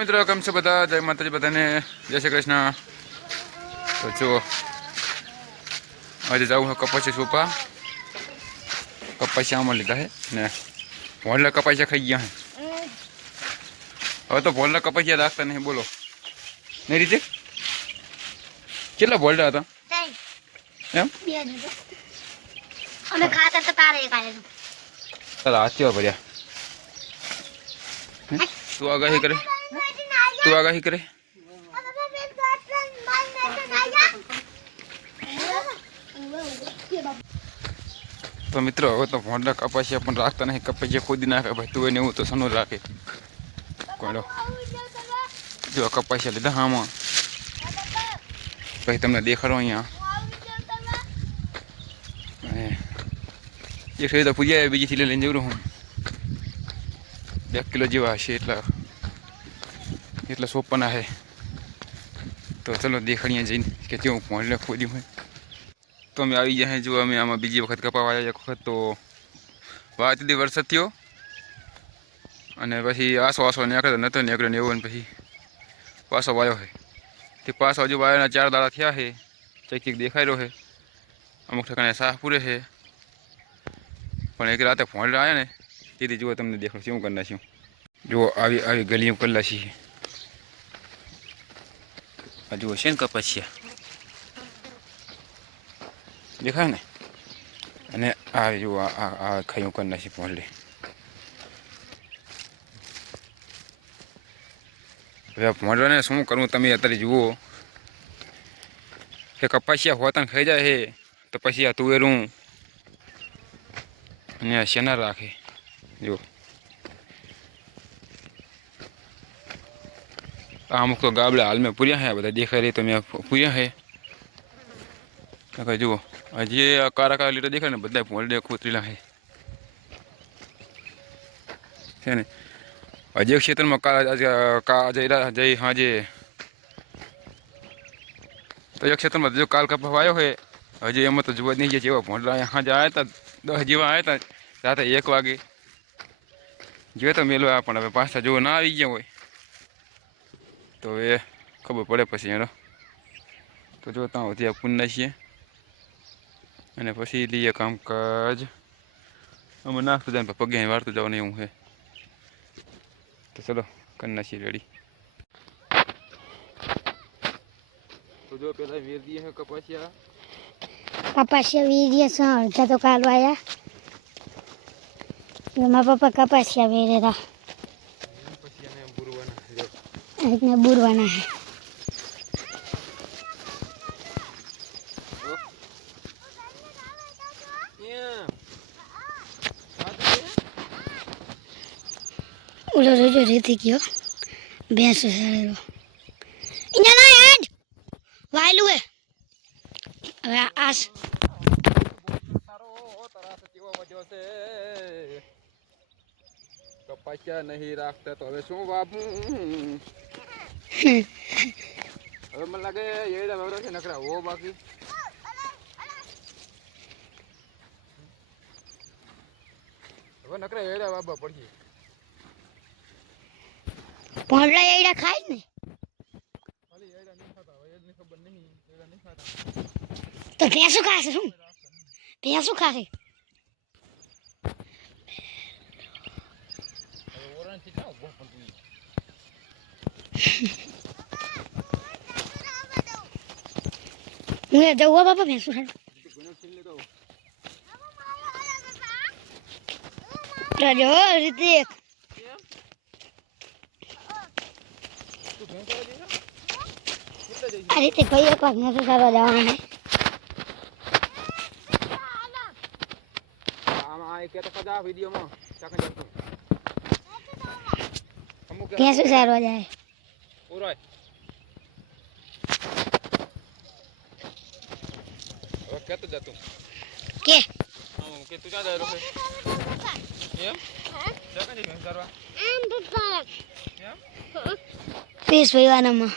મિત્રો કેમ છો બધા જય માતાજી બધાને જય શ્રી કૃષ્ણ તો જુઓ આજે જવું કપાસી સુપા કપાસી આમાં લીધા હે ને ભોળલા કપાસિયા ખાઈ ગયા હે હવે તો ભોળલા કપાસિયા રાખતા નહીં બોલો નહીં રીતે કેટલા ભોળડા હતા એમ અમે ખાતા તો તારે ખાય ચાલ હાથીઓ ભર્યા હે? તું આગાહી કરે તું આગાહી કરે તો મિત્રો હવે તો ભોંડા કપાસિયા પણ રાખતા નહીં કપાસિયા ખોદી નાખે ભાઈ તું એને એવું તો સનો રાખે કોણો જો કપાસિયા લીધા હામાં પછી તમને દેખાડો અહીંયા અને એક સુધી તો પૂજા બીજી થી લઈને જવું હું બે કિલો જેવા હશે એટલા એટલા સોપના છે તો ચલો દેખાડીએ જઈને કે કેવું ભોંડલે ખોદ્યું હોય તો અમે આવી ગયા જો અમે આમાં બીજી વખત કપાવા આવ્યા એક વખત, તો વાંચથી વરસાદ થયો. અને પછી આસો આસો નીકળ્યો, નતો નીકળ્યો ને એવું ને પછી પાછો વાયો છે તે પાછો હજુ વાયોના ચાર દાડા થયા છે ચેક ચેક દેખાઈ રહ્યો છે અમુક ઠેકાણે સાહ પૂરે છે પણ એક રાતે ફોન આવ્યા ને, તેથી જુઓ તમને દેખાડું શું કરના છું જુઓ, આવી આવી ગલીઓ કરેલા છીએ આ હશે ને કપાસિયા દેખાય ને અને આ જુઓ આ ખાયું કરી નાખી પહોંચલી હવે ભોંડવાને શું કરવું તમે અત્યારે જુઓ કે કપાસિયા હોતા ખાઈ જાય છે તો પછી આ તુવેરું અને શેના રાખે જો અમુક તો ગાબડા હાલ મેં પૂર્યા હે આ બધા દેખાઈ રહી તો મેં પૂર્યા હે નકર જુઓ હજી આ કારા કારા લીટર દેખાય ને બધા ભોંડે ખોતરેલા હે છે ને હજી એક ક્ષેત્રમાં કાળા કા જઈ જઈ હાજે તો એક ક્ષેત્રમાં જો કાલ કપા આવ્યો હોય હજી એમાં તો જોવા જ નહીં ગયા જેવા ભોંડલા અહીંયા હાજે આવ્યા હતા દસ જેવા આવ્યા હતા રાતે એક વાગે જોઈએ તો મેલવા પણ હવે પાછા જો ના આવી ગયા હોય તો એ ખબર પડે પછી એનો તો જો, ત્યાં સુધી પુનઃ છીએ અને પછી લઈએ કામકાજ. અમે નાખતું જાય પગે વાળતું જવાનું એવું છે. તો ચલો, કરી નાખીએ રેડી તો જો, પેલા વેર દઈએ છે કપાસિયા. કપાસિયા વીર્ય છે અડધા તો કાલ આવ્યા મારા પપ્પા કપાસિયા વેરેરા રીતના બુરવાના હે ઓલો રોજો રેતી ગયો ભેંસો સારેલો અહીંયા ના હેડ વાયલું હે હવે આ આસ કપાસિયા નહીં રાખતા તો હવે શું વાપું હવે મને લાગે એડા વાવડો છે નકરા હો બાકી. હવે નકરા એડા વાબા પડશે. પોંડલા એડા ખાય ને. ખાલી એડા નહીં ખાતા હવે એની ખબર નહીં એડા નહીં ખાતા. તો ભેંસો ખાશે શું? ભેંસો ખાશે? ક્યાં ઊભો પડતું હું એ જવું બાપા ભેંસું લેતો જો રીતિક આ રીતે ભાઈ એક વાર ભેંસો સારવા જવાના ભેંસો સારવા જાય? હવે કેતો જતું કે આમ કે તું ક્યાં જાય રહ્યો એમ ચાકન જઈ ભેંસ ચારવા એમ પીસ ભાઈવાનામાં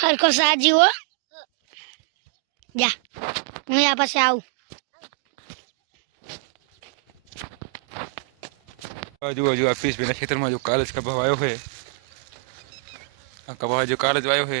હરકો સાજી હો જા હું આ પાસે આવું આ જુઓ જુઓ આ પીસભાઈના ખેતરમાં જો કાલ જ કપાવ આવ્યો છે આ કપાવ જો કાલ જ આવ્યો છે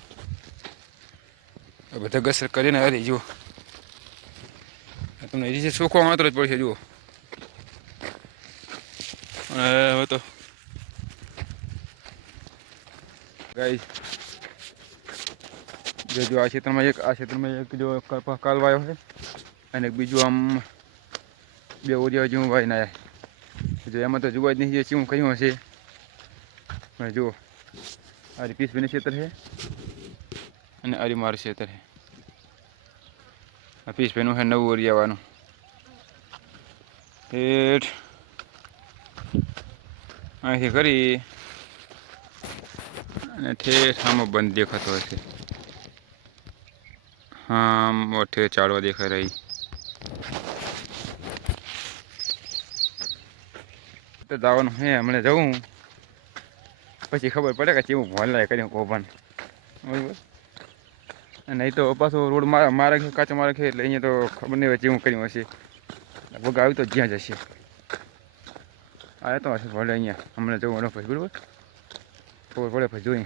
બધા ગસર કરીને અરે જો આ તમને એ સુખવા માત્ર જ પડશે, જુઓ. હવે તો જો જો આ ક્ષેત્રમાં એક આ ક્ષેત્રમાં એક જો કપા કાલવાયો છે, અને બીજું આમ બે ઓરિયા જેવું ભાઈ ના જો એમાં તો જોવા જ નહીં જે ચીવું કયું હશે. જુઓ, આ પીસ બને ક્ષેત્ર છે અને અરી મારું ક્ષેત્ર છે બેનું છે નવું ઓરિયાવાનું ઠેઠ અહીંથી કરી. અને ઠેઠ આમાં બંધ દેખાતો હશે. હા મોઠે ચાળવા દેખાઈ રહી. તો જવાનું હે, હમણાં જવું. પછી ખબર પડે કે કેવું ભોલાય કર્યું કોપન બરાબર નહીં તો પાછો રોડ મારા મારે કાચો મારે છે, એટલે અહીંયા તો ખબર નહીં હોય જેવું કર્યું હશે. લગભગ આવી તો જ્યાં જશે. આ તો હશે ભલે અહીંયા. હમણાં જવું ભાઈ, બરાબર? ખબર પડે ભાઈ, જોઈએ.